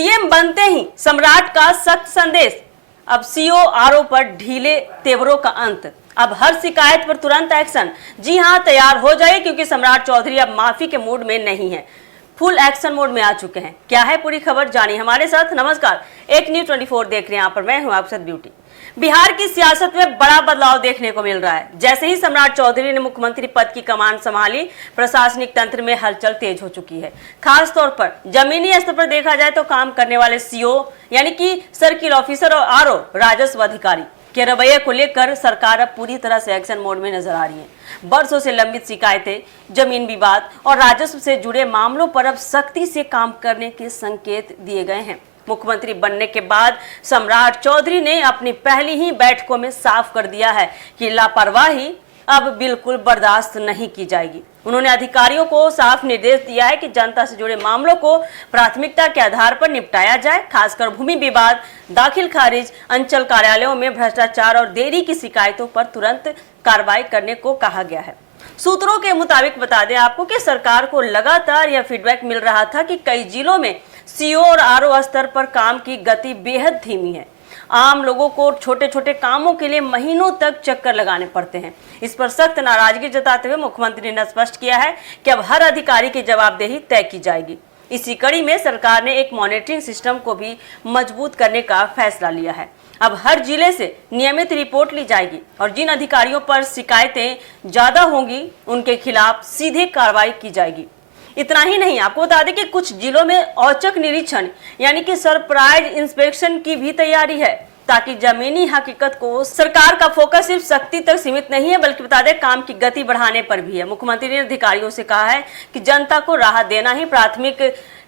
CM बनते ही सम्राट का सख्त संदेश। अब सीओ आरओ पर ढीले तेवरों का अंत। अब हर शिकायत पर तुरंत एक्शन। जी हां, तैयार हो जाइए क्योंकि सम्राट चौधरी अब माफी के मूड में नहीं है, फुल एक्शन मोड में आ चुके हैं। क्या है पूरी खबर, जानिए हमारे साथ। नमस्कार, एक न्यूज 24 देख रहे हैं, यहाँ पर मैं हूँ आपके साथ ब्यूटी। बिहार की सियासत में बड़ा बदलाव देखने को मिल रहा है। जैसे ही सम्राट चौधरी ने मुख्यमंत्री पद की कमान संभाली, प्रशासनिक तंत्र में हलचल तेज हो चुकी है। खास तौर पर जमीनी स्तर पर देखा जाए तो काम करने वाले सीओ यानी कि सर्किल ऑफिसर और आरओ राजस्व अधिकारी के रवैये को लेकर सरकार अब पूरी तरह से एक्शन मोड में नजर आ रही है। बरसों से लंबित शिकायतें, जमीन विवाद और राजस्व से जुड़े मामलों पर अब सख्ती से काम करने के संकेत दिए गए हैं। मुख्यमंत्री बनने के बाद सम्राट चौधरी ने अपनी पहली ही बैठकों में साफ कर दिया है कि लापरवाही अब बिल्कुल बर्दाश्त नहीं की जाएगी। उन्होंने अधिकारियों को साफ निर्देश दिया है कि जनता से जुड़े मामलों को प्राथमिकता के आधार पर निपटाया जाए। खासकर भूमि विवाद, दाखिल खारिज, अंचल कार्यालयों में भ्रष्टाचार और देरी की शिकायतों पर तुरंत कार्रवाई करने को कहा गया है। सूत्रों के मुताबिक बता दें आपको कि सरकार को लगातार यह फीडबैक मिल रहा था कि कई जिलों में सीओ और आरओ स्तर पर काम की गति बेहद धीमी है। आम लोगों को छोटे छोटे कामों के लिए महीनों तक चक्कर लगाने पड़ते हैं। इस पर सख्त नाराजगी जताते हुए मुख्यमंत्री ने स्पष्ट किया है कि अब हर अधिकारी की जवाबदेही तय की जाएगी। इसी कड़ी में सरकार ने एक मॉनिटरिंग सिस्टम को भी मजबूत करने का फैसला लिया है। अब हर जिले से नियमित रिपोर्ट ली जाएगी और जिन अधिकारियों पर शिकायतें ज्यादा होंगी उनके खिलाफ सीधे कार्रवाई की जाएगी। इतना ही नहीं, आपको बता दें कि कुछ जिलों में औचक निरीक्षण यानी कि सरप्राइज इंस्पेक्शन की भी तैयारी है, ताकि जमीनी हकीकत को सरकार का फोकस सिर्फ सख्ती तक सीमित नहीं है बल्कि बता दें काम की गति बढ़ाने पर भी है। मुख्यमंत्री ने अधिकारियों से कहा है कि जनता को राहत देना ही प्राथमिक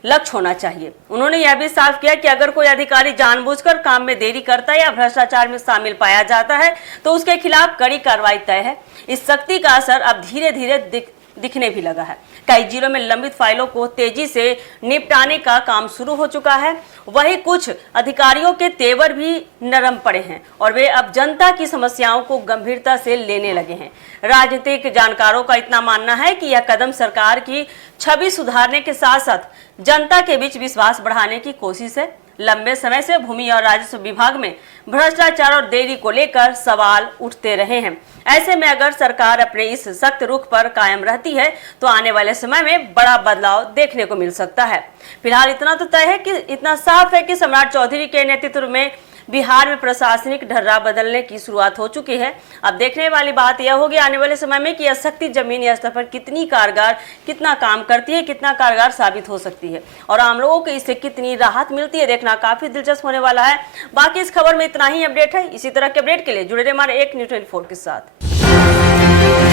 लक्ष्य होना चाहिए। उन्होंने यह भी साफ किया कि अगर कोई अधिकारी जानबूझकर काम में देरी करता है या भ्रष्टाचार में शामिल पाया जाता है तो उसके खिलाफ कड़ी कार्रवाई तय है। इस सख्ती का असर अब धीरे धीरे दिखने भी लगा है। कई जिलों में लंबित फाइलों को तेजी से निपटाने का काम शुरू हो चुका है। वहीं कुछ अधिकारियों के तेवर भी नरम पड़े हैं और वे अब जनता की समस्याओं को गंभीरता से लेने लगे हैं। राजनीतिक जानकारों का इतना मानना है कि यह कदम सरकार की छवि सुधारने के साथ साथ जनता के बीच विश्वास बढ़ाने की कोशिश है। लंबे समय से भूमि और राजस्व विभाग में भ्रष्टाचार और देरी को लेकर सवाल उठते रहे हैं। ऐसे में अगर सरकार अपने इस सख्त रुख पर कायम रहती है तो आने वाले समय में बड़ा बदलाव देखने को मिल सकता है। फिलहाल इतना तो तय है कि इतना साफ है कि सम्राट चौधरी के नेतृत्व में बिहार में प्रशासनिक ढर्रा बदलने की शुरुआत हो चुकी है। अब देखने वाली बात यह होगी आने वाले समय में कि यह सख्ती जमीनी स्तर पर कितनी कारगर, कितना काम करती है, कितना कारगर साबित हो सकती है और आम लोगों को इससे कितनी राहत मिलती है, देखना काफी दिलचस्प होने वाला है। बाकी इस खबर में इतना ही अपडेट है। इसी तरह के अपडेट के लिए जुड़े रहिए हमारे एक न्यूज 24 के साथ।